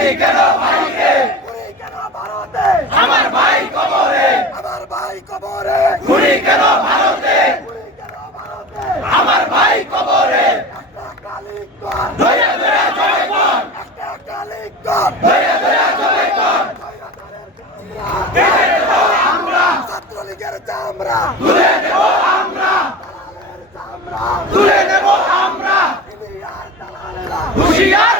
গুলি কেন ভাইকে গুলি কেন ভারতে আমার ভাই কবরে আমার ভাই কবরে গুলি কেন ভারতে গুলি কেন ভারতে আমার ভাই কবরে চামড়া নেব আমরা হুশিয়ার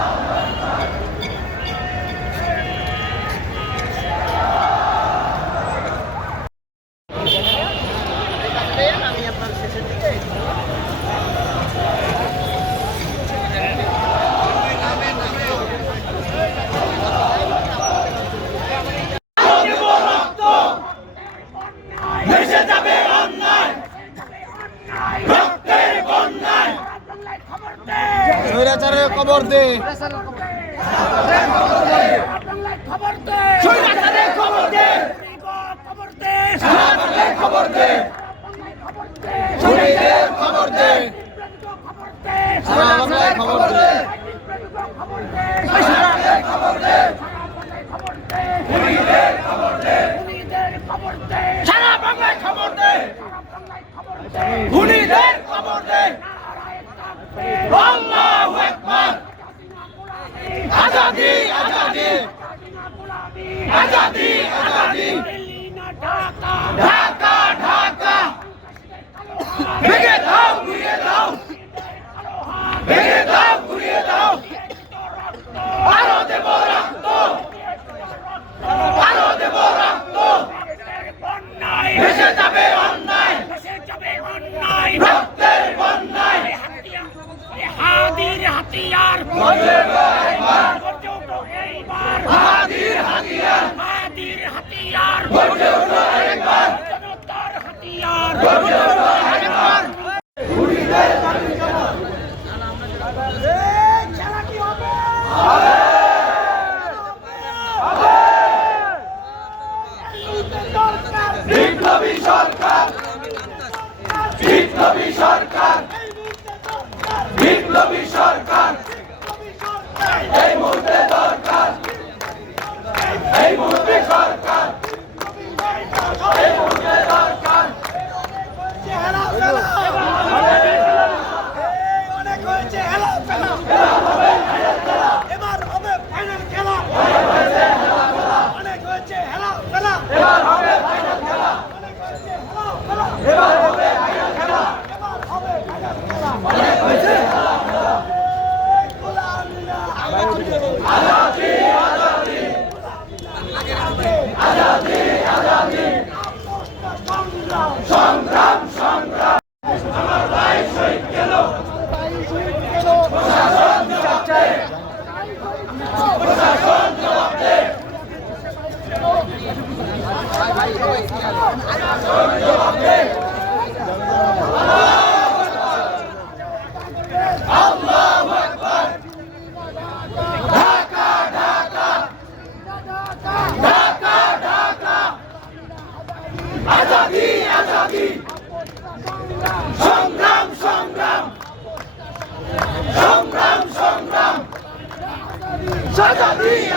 দেব রক্ত ভেসে যাবে অন্যায় রক্তের বন্যায় স্বৈরাচারের কবর দে। খবর দে। খবর দে। খবর দে। খবর দে। খবর দে। খবর দে। খবর দে। আরও দেব রক্ত। আরও দেব রক্ত। ভেসে যাবে অন্যায়। রক্তের বন্যায়। হাদির হাতিয়ার। বিপ্লবী সরকার বিপ্লবী সরকার Saga